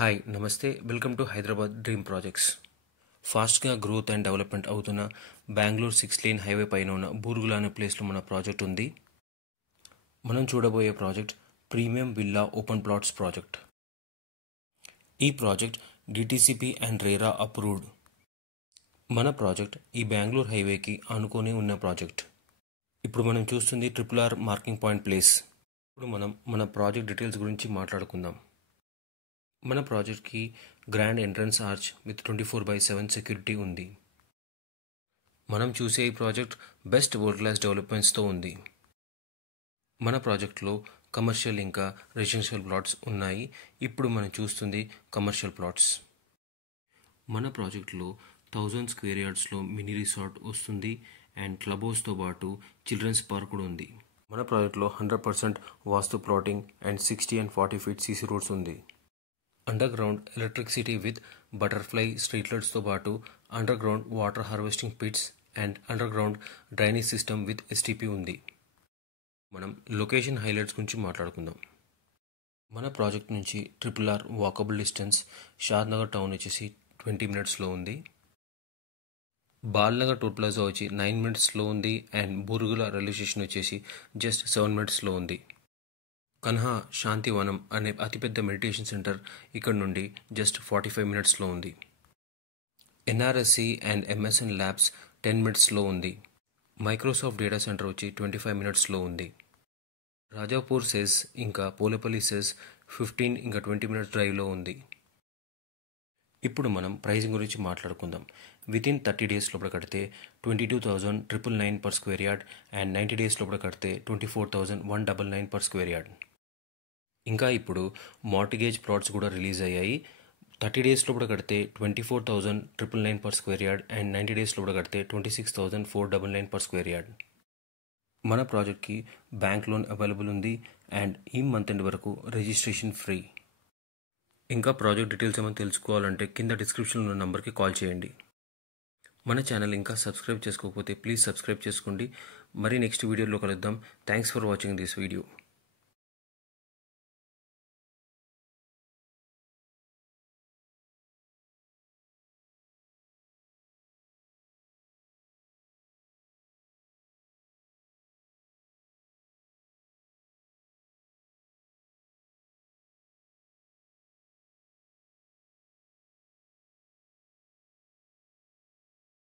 Hi నమస్తే welcome to Hyderabad dream projects. ఫాస్ట్గా growth and development అవుతున్న బెంగళూరు 6 లేన్ హైవే పైన ఉన్న బూర్గుల అనే ప్లేస్లో మన ప్రాజెక్ట్ ఉంది. మనం చూడబోయే project premium villa open plots project. ఈ project DTCP and RERA approved. మన ప్రాజెక్ట్ ఈ బెంగళూరు హైవేకి ఆనుకొని ఉన్న ప్రాజెక్ట్. ఇప్పుడు మనం చూస్తుంది RRR మార్కింగ్ పాయింట్ ప్లేస్. ఇప్పుడు మనం మన ప్రాజెక్ట్ డీటెయిల్స్ గురించి మాట్లాడుకుందాం. మన ప్రాజెక్ట్కి grand entrance arch with 24/7 security ఉంది. మనం చూసే ఈ ప్రాజెక్ట్ బెస్ట్ వరల్డ్ క్లాస్ డెవలప్మెంట్స్తో ఉంది. మన ప్రాజెక్ట్లో కమర్షియల్ ఇంకా రెసిడెన్షియల్ ప్లాట్స్ ఉన్నాయి. ఇప్పుడు మనం చూస్తుంది కమర్షియల్ ప్లాట్స్. మన ప్రాజెక్ట్లో 1000 స్క్వేర్ యార్డ్స్లో మినీ రిసార్ట్ వస్తుంది అండ్ క్లబ్ హౌస్తో పాటు చిల్డ్రన్స్ పార్క్ కూడా ఉంది. మన ప్రాజెక్ట్లో 100% vastu plotting and 60 and 40 feet CC roads ఉంది. Underground electricity with butterfly స్ట్రీట్లైట్స్తో పాటు underground water harvesting pits and underground drainage system with STP ఉంది. మనం లొకేషన్ హైలైట్స్ గురించి మాట్లాడుకుందాం. మన ప్రాజెక్ట్ నుంచి RRR walkable distance Shadnagar town వచ్చేసి 20 minutesలో ఉంది. బాల్నగర్ టోల్ ప్లాజా వచ్చి 9 minutesలో ఉంది అండ్ బూరుగుల రైల్వే స్టేషన్ వచ్చేసి జస్ట్ 7 minutesలో ఉంది. కన్హా శాంతివనం అనే అతిపెద్ద మెడిటేషన్ సెంటర్ ఇక్కడ నుండి జస్ట్ 45 minutesలో ఉంది. NRSC అండ్ MSN ల్యాబ్స్ 10 minutesలో ఉంది. మైక్రోసాఫ్ట్ డేటా సెంటర్ వచ్చి 25 minutesలో ఉంది. రాజాపూర్ సెస్ ఇంకా పోలేపల్లి సెస్ 15 ఇంకా 20 minutes డ్రైవ్లో ఉంది. ఇప్పుడు మనం ప్రైసింగ్ గురించి మాట్లాడుకుందాం. వితిన్ 30 days లోపల కడితే 22,999 per square yard and 90 days లోపల కడితే 24,199 per square yard. ఇంకా ఇప్పుడు మార్టిగేజ్ ప్లాట్స్ కూడా రిలీజ్ అయ్యాయి. 30 days లోపల కడితే 24,999 per square yard and 90 days లోపల కడితే 26,499 per square yard. మన ప్రాజెక్ట్కి బ్యాంక్ లోన్ అవైలబుల్ ఉంది అండ్ ఈ మంత్ ఎండ్ వరకు రిజిస్ట్రేషన్ ఫ్రీ. ఇంకా ప్రాజెక్ట్ డీటెయిల్స్ ఏమైనా తెలుసుకోవాలంటే కింద డిస్క్రిప్షన్లో ఉన్న నంబర్కి కాల్ చేయండి. మన ఛానల్ ఇంకా సబ్స్క్రైబ్ చేసుకోకపోతే ప్లీజ్ సబ్స్క్రైబ్ చేసుకోండి. మరి నెక్స్ట్ వీడియోలో కలుద్దాం. Thanks for watching this video.